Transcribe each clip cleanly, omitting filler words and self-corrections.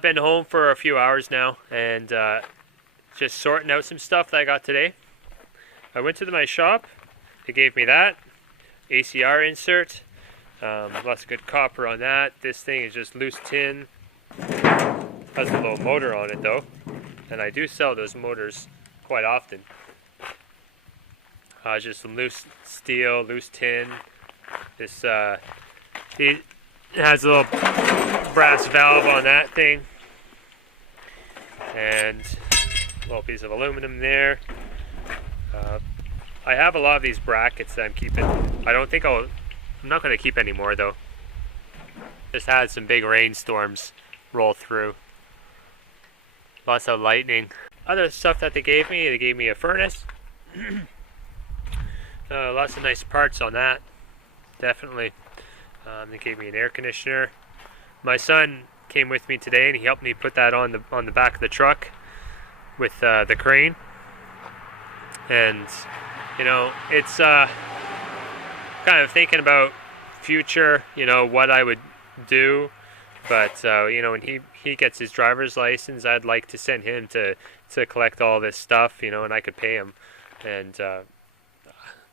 Been home for a few hours now and just sorting out some stuff that I got today. I went to my shop. They gave me that ACR insert. Lots of good copper on that. This thing is just loose tin. Has a little motor on it though, and I do sell those motors quite often. Just some loose steel, loose tin. This it has a little brass valve on that thing, and a little piece of aluminum there. I have a lot of these brackets that I'm keeping. I'm not going to keep any more though. Just had some big rainstorms roll through. Lots of lightning. Other stuff that they gave me a furnace. Lots of nice parts on that. Definitely. They gave me an air conditioner. My son came with me today and he helped me put that on the back of the truck with the crane. And you know, it's kind of thinking about future, you know, what I would do. But you know, when he gets his driver's license, I'd like to send him to collect all this stuff, you know, and I could pay him, and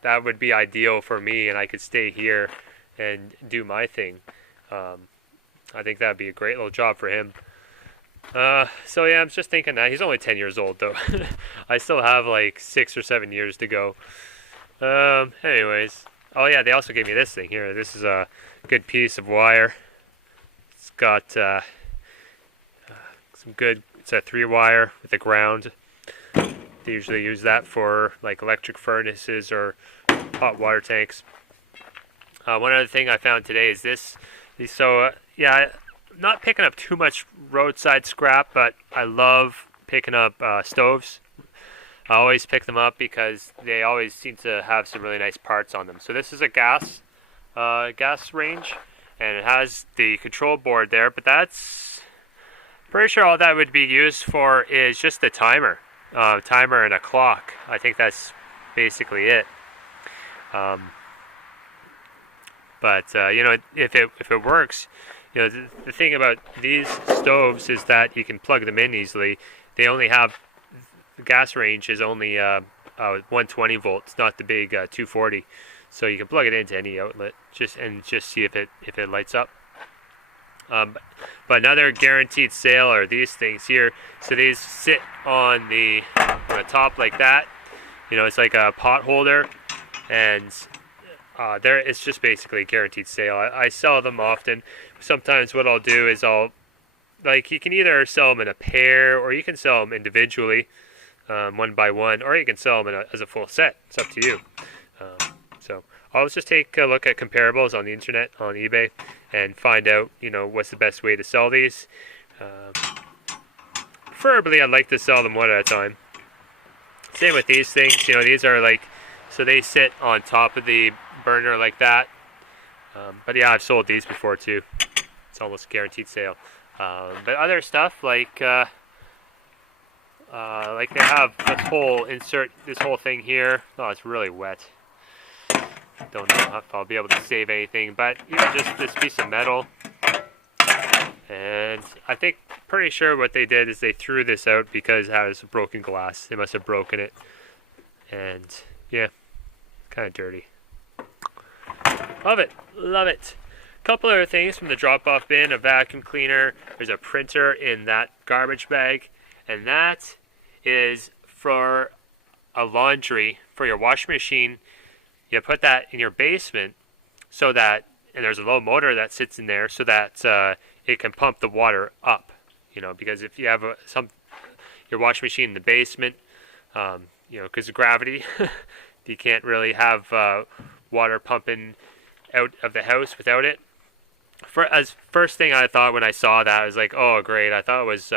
that would be ideal for me, and I could stay here and do my thing. I think that would be a great little job for him. So yeah, I'm just thinking that he's only 10 years old though. I still have like 6 or 7 years to go. Anyways, oh yeah, they also gave me this thing here. This is a good piece of wire. It's got some good. It's a 3-wire with a ground. They usually use that for like electric furnaces or hot water tanks. One other thing I found today is this. So yeah, I'm not picking up too much roadside scrap, but I love picking up stoves. I always pick them up because they always seem to have some really nice parts on them. So this is a gas range, and it has the control board there, but that's pretty sure all that would be used for is just the timer and a clock. I think that's basically it. But you know, if it works, you know, the thing about these stoves is that you can plug them in easily. They only have, the gas range is only 120 volts, not the big 240. So you can plug it into any outlet, just see if it lights up. But another guaranteed sale are these things here. So these sit on the top like that. You know, it's like a pot holder, and it's just basically a guaranteed sale. I sell them often. Sometimes what I'll do is you can either sell them in a pair, or you can sell them individually, one by one, or you can sell them as a full set. It's up to you. So I'll just take a look at comparables on the internet, on eBay, and find out, you know, what's the best way to sell these. Preferably, I'd like to sell them one at a time. Same with these things. You know, these are like, so they sit on top of the burner like that. But yeah, I've sold these before too. It's almost guaranteed sale. But other stuff like they have this whole insert, this whole thing here. Oh, it's really wet. Don't know if I'll be able to save anything, but you know, just this piece of metal. And I think, pretty sure what they did is they threw this out because it has broken glass. They must have broken it. And yeah, kind of dirty. Love it, love it. Couple other things from the drop-off bin: a vacuum cleaner. There's a printer in that garbage bag, and that is for a laundry for your washing machine. You put that in your basement so that, and there's a low motor that sits in there so that it can pump the water up. You know, because if you have your washing machine in the basement, you know, because of gravity, you can't really have water pumping out of the house without it. First thing I thought when I saw that, I was like, oh great. I thought it was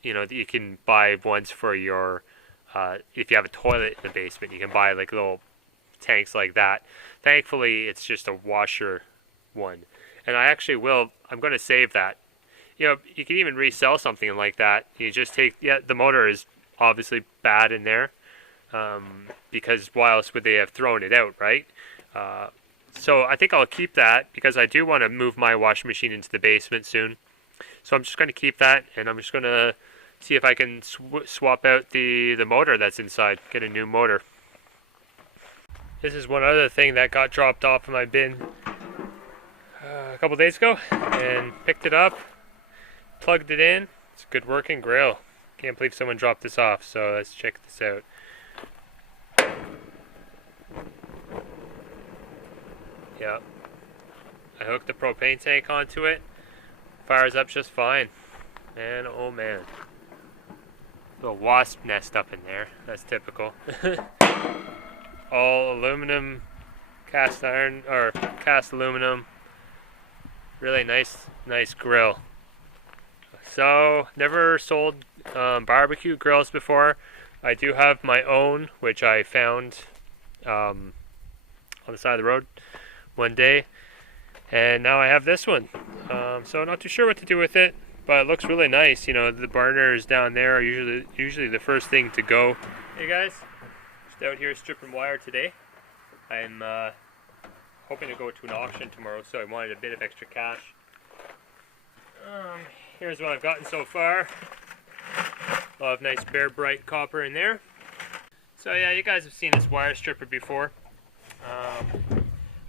you know, you can buy ones for your if you have a toilet in the basement, you can buy like little tanks like that. Thankfully, it's just a washer one, and I'm going to save that. You know, you can even resell something like that. You just take, yeah, the motor is obviously bad in there, because why else would they have thrown it out, right? So I think I'll keep that because I do want to move my washing machine into the basement soon. So I'm just going to keep that, and I'm just going to see if I can swap out the motor that's inside, get a new motor. This is one other thing that got dropped off in my bin a couple days ago, and picked it up, plugged it in. It's a good working grill. Can't believe someone dropped this off, so let's check this out. Yeah, I hooked the propane tank onto it. Fires up just fine. Man, oh man. Little wasp nest up in there. That's typical. All aluminum, cast iron, or cast aluminum. Really nice grill. So, never sold barbecue grills before. I do have my own, which I found on the side of the road one day, and now I have this one. So I'm not too sure what to do with it, but it looks really nice. You know, the burners down there are usually the first thing to go. Hey guys, just out here stripping wire today. I'm hoping to go to an auction tomorrow, so I wanted a bit of extra cash. Here's what I've gotten so far. A lot of nice bare bright copper in there. So yeah, you guys have seen this wire stripper before.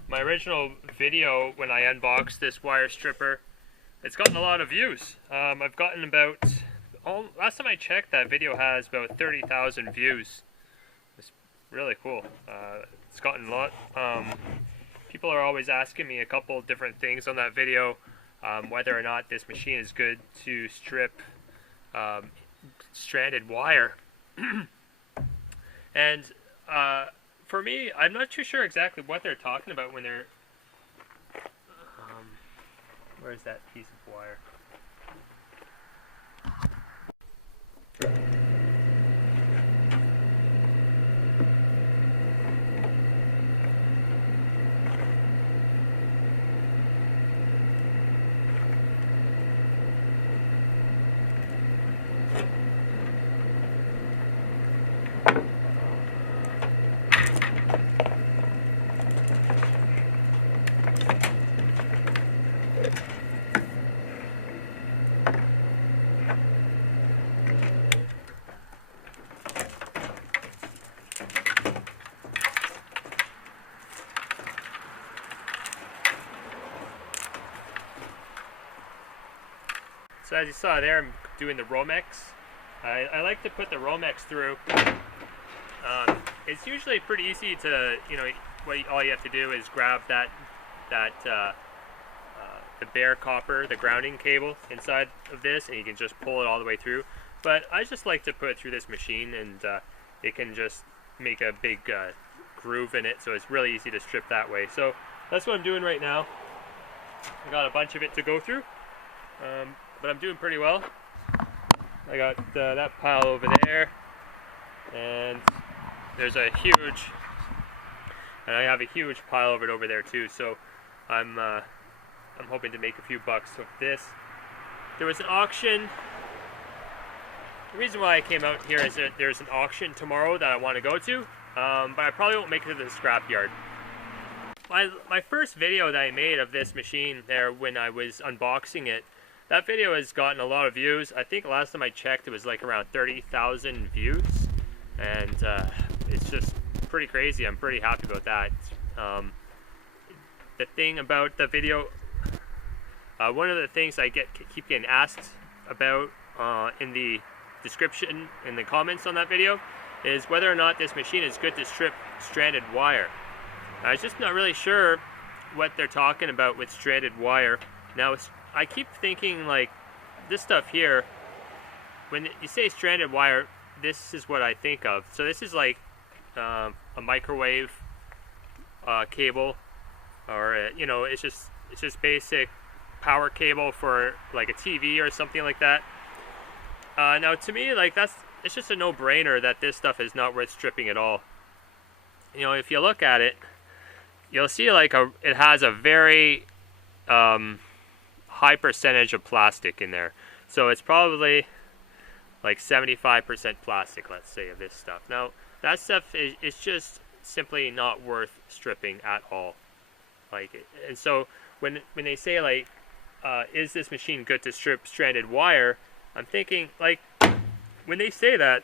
My original video when I unboxed this wire stripper, it's gotten a lot of views. I've gotten about, last time I checked, that video has about 30,000 views. It's really cool. It's gotten a lot. People are always asking me a couple different things on that video, whether or not this machine is good to strip stranded wire. And for me, I'm not too sure exactly what they're talking about when they're... where's that piece of wire? So as you saw there, I'm doing the Romex. I like to put the Romex through. It's usually pretty easy to, you know, all you have to do is grab the bare copper, the grounding cable inside of this, and you can just pull it all the way through. But I just like to put it through this machine, and it can just make a big groove in it, so it's really easy to strip that way. So that's what I'm doing right now. I got a bunch of it to go through. But I'm doing pretty well. I got that pile over there, and there's a huge, and I have a huge pile of it over there too. So I'm hoping to make a few bucks with this. There was an auction. The reason why I came out here is that there's an auction tomorrow that I want to go to, but I probably won't make it to the scrapyard. My first video that I made of this machine there when I was unboxing it, that video has gotten a lot of views. I think last time I checked it was like around 30,000 views, and it's just pretty crazy. I'm pretty happy about that. The thing about the video, one of the things I keep getting asked about in the description, in the comments on that video, is whether or not this machine is good to strip stranded wire. I was just not really sure what they're talking about with stranded wire. Now, I keep thinking, like, this stuff here, when you say stranded wire, this is what I think of. So this is like a microwave cable, or you know, it's just basic power cable for like a TV or something like that. Now, to me, like, it's just a no-brainer that this stuff is not worth stripping at all. You know, if you look at it, you'll see like it has a very high percentage of plastic in there. So it's probably like 75% plastic, let's say, of this stuff. Now, that stuff is just simply not worth stripping at all. Like, and so when they say like is this machine good to strip stranded wire? I'm thinking, like, when they say that,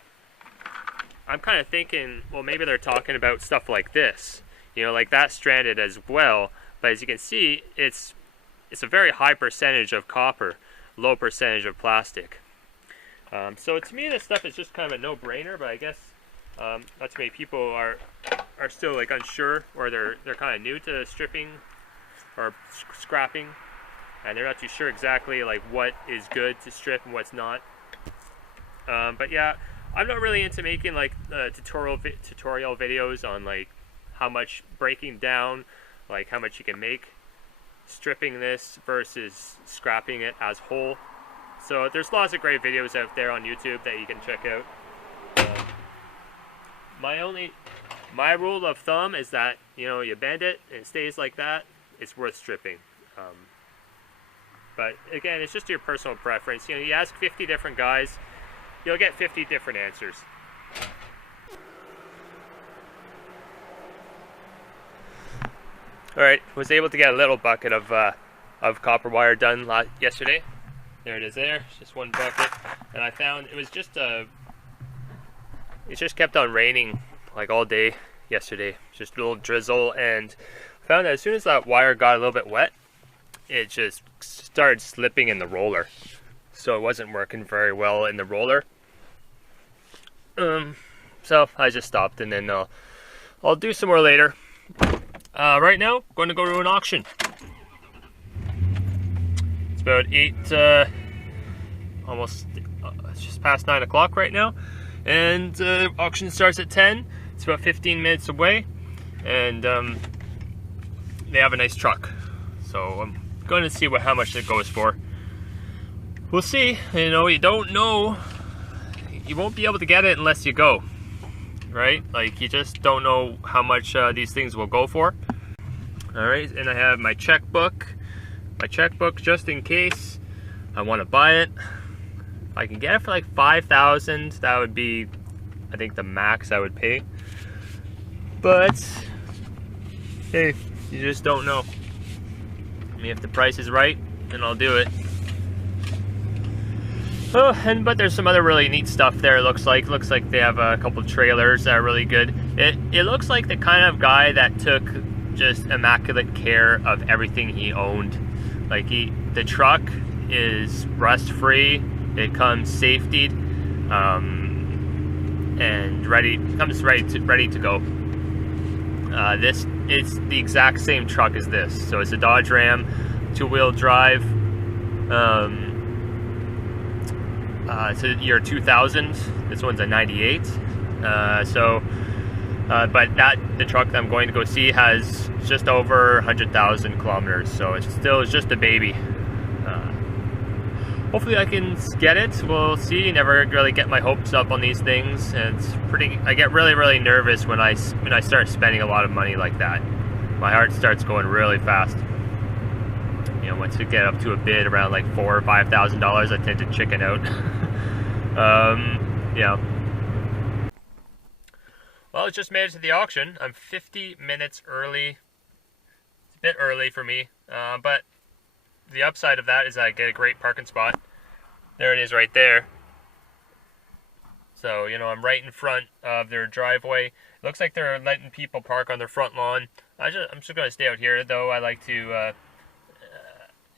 I'm kind of thinking, well, maybe they're talking about stuff like this, you know, like that stranded as well. But as you can see, it's a very high percentage of copper, low percentage of plastic. So to me, this stuff is just kind of a no-brainer. But I guess not too many people are still like unsure, or they're kind of new to stripping or scrapping, and they're not too sure exactly like what is good to strip and what's not. But yeah, I'm not really into making like tutorial videos on like how much breaking down, like how much you can make stripping this versus scrapping it as whole. So there's lots of great videos out there on YouTube that you can check out. My rule of thumb is that, you know, you bend it and it stays like that, it's worth stripping. But again, it's just your personal preference. You know, you ask 50 different guys, you'll get 50 different answers. All right, was able to get a little bucket of copper wire done yesterday. There it is there, just one bucket. And I found it was just it just kept on raining like all day yesterday, just a little drizzle, and found that as soon as that wire got a little bit wet, it just started slipping in the roller. So it wasn't working very well in the roller. So I just stopped, and then I'll do some more later. Right now, I'm going to go to an auction. It's about 8, almost it's just past 9 o'clock right now, and auction starts at 10. It's about 15 minutes away, and they have a nice truck, so I'm going to see how much it goes for. We'll see. You know, you don't know. You won't be able to get it unless you go, right? Like, you just don't know how much these things will go for. All right, and I have my checkbook just in case I want to buy it. If I can get it for like $5,000, that would be, I think, the max I would pay. But hey, you just don't know. I mean, if the price is right, then I'll do it. Oh, but there's some other really neat stuff there. It looks like they have a couple trailers that are really good. It looks like the kind of guy that took just immaculate care of everything he owned. Like, the truck is rust free. It comes safetied, and ready to go. This is the exact same truck as this. So it's a Dodge Ram, 2-wheel drive. It's a year 2000. This one's a 98. But the truck that I'm going to go see has just over 100,000 kilometers. So it's just a baby. Hopefully I can get it. We'll see. Never really get my hopes up on these things. And I get really, really nervous when I start spending a lot of money like that. My heart starts going really fast. You know, once we get up to a bid around like $4,000 or $5,000, I tend to chicken out. Yeah. Well, it just made it to the auction. I'm 50 minutes early. It's a bit early for me, but the upside of that is I get a great parking spot. There it is right there. So, you know, I'm right in front of their driveway. It looks like they're letting people park on their front lawn. I'm just going to stay out here, though. I like to,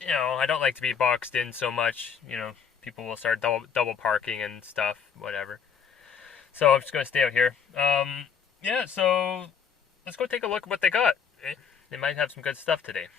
you know, I don't like to be boxed in so much. You know, people will start double parking and stuff, whatever. So I'm just going to stay out here. Yeah, so let's go take a look at what they got. They might have some good stuff today.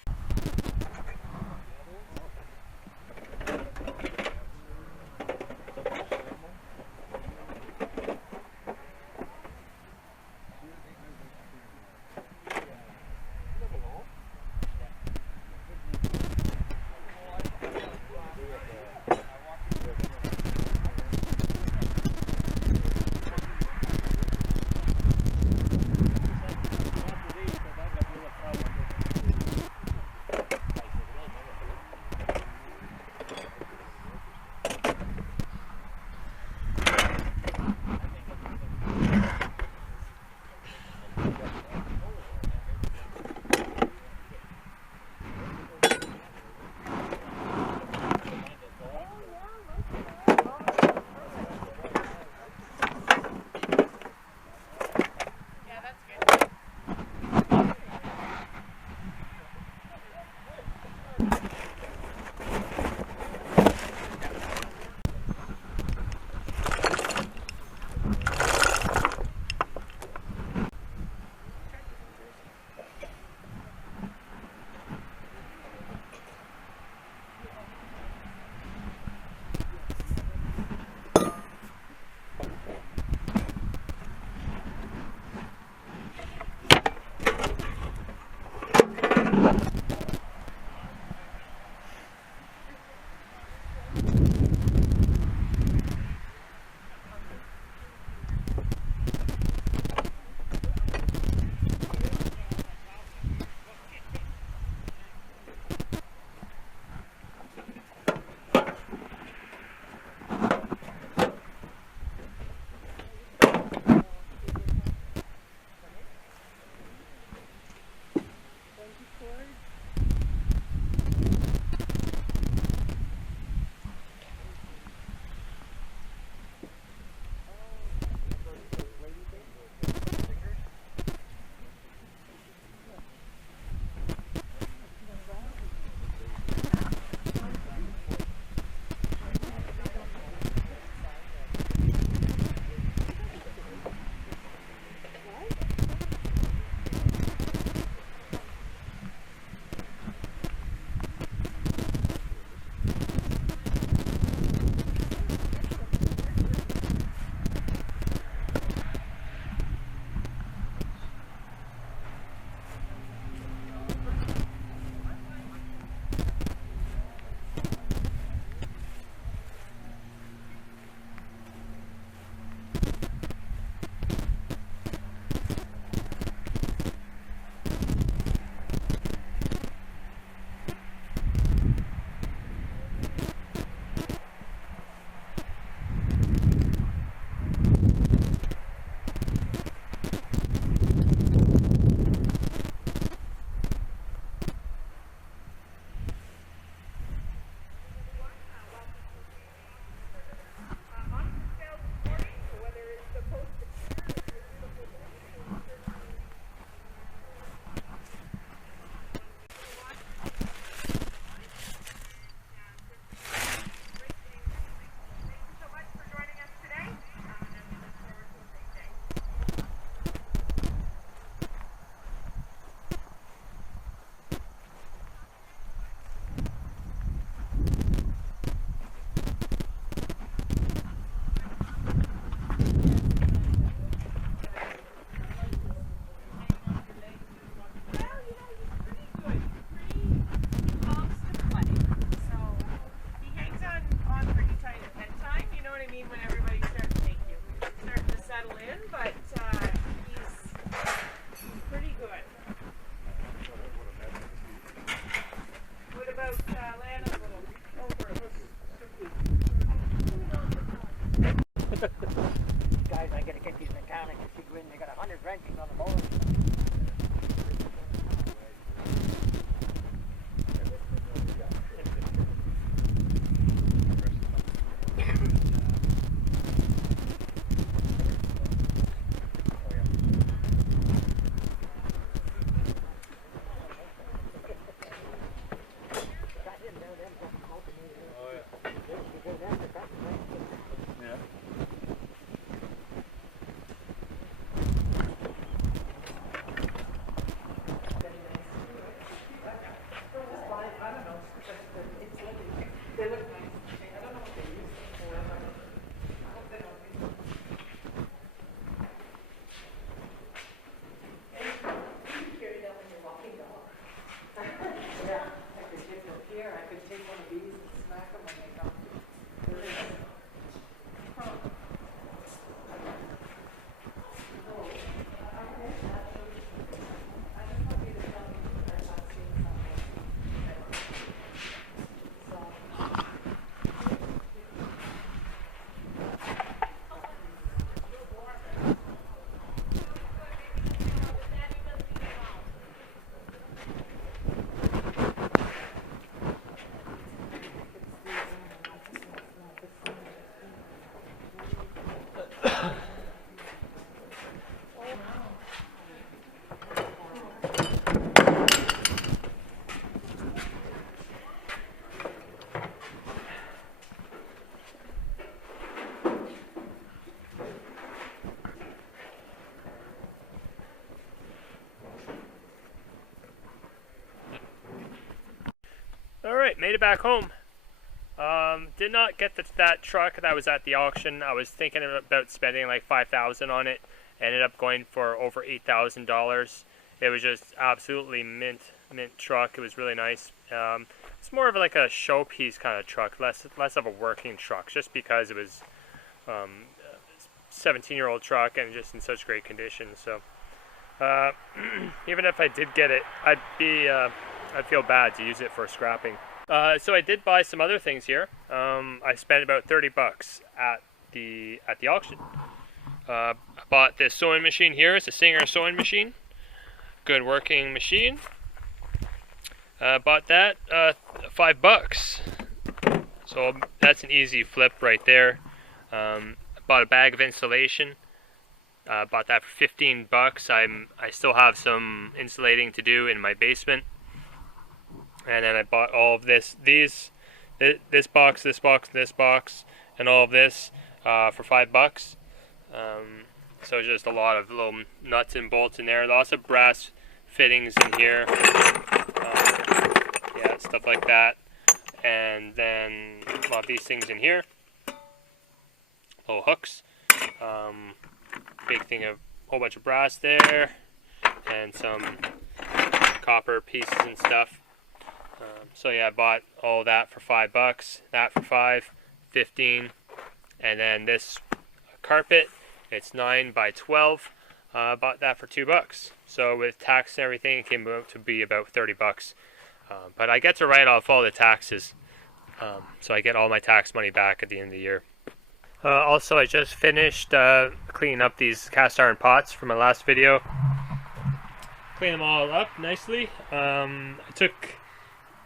wrenching on the motor. Between them, the cutting wrench and the handle. Yeah. Alright, made it back home. Did not get that truck that was at the auction. I was thinking about spending like $5,000 on it. Ended up going for over $8,000. It was just absolutely mint truck. It was really nice. It's more of like a showpiece kind of truck, less of a working truck, just because it was 17-year-old truck and just in such great condition. So even if I did get it, I'd feel bad to use it for scrapping. So I did buy some other things here. I spent about $30 at the auction. I bought this sewing machine here. It's a Singer sewing machine. Good working machine. Bought that $5. So that's an easy flip right there. Bought a bag of insulation. Bought that for $15. I still have some insulating to do in my basement. And then I bought all of this box, and all of this for $5. So just a lot of little nuts and bolts in there. Lots of brass fittings in here. Yeah, stuff like that. And then a lot of these things in here. Little hooks. Big thing of a whole bunch of brass there. And some copper pieces and stuff. So yeah, I bought all of that for $5, that for $5, $15, and then this carpet, it's 9 by 12. Bought that for $2. So with tax and everything, it came out to be about $30. But I get to write off all the taxes, so I get all my tax money back at the end of the year. Also, I just finished cleaning up these cast iron pots from my last video. Clean them all up nicely. I took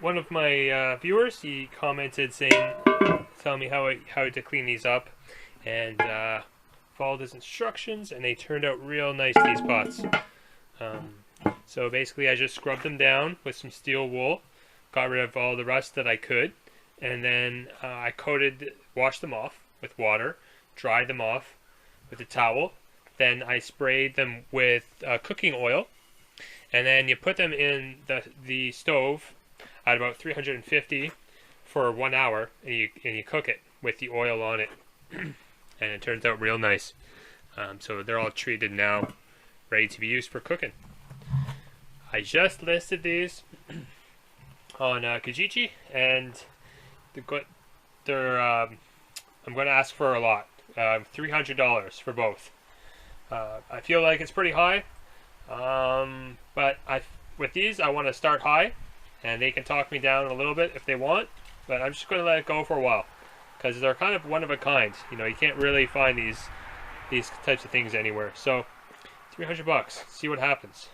one of my viewers, he commented saying, telling me how to clean these up, and followed his instructions, and they turned out real nice, these pots. So basically I just scrubbed them down with some steel wool, got rid of all the rust that I could, and then I washed them off with water, dried them off with a towel, then I sprayed them with cooking oil, and then you put them in the stove at about 350 for 1 hour, and you cook it with the oil on it, and it turns out real nice. So they're all treated now, ready to be used for cooking. I just listed these on Kijiji, and they're I'm going to ask for a lot, $300 for both. I feel like it's pretty high, but with these I want to start high. And they can talk me down a little bit if they want, but I'm just going to let it go for a while, because they're kind of one of a kind. You know, you can't really find these types of things anywhere. So $300. See what happens.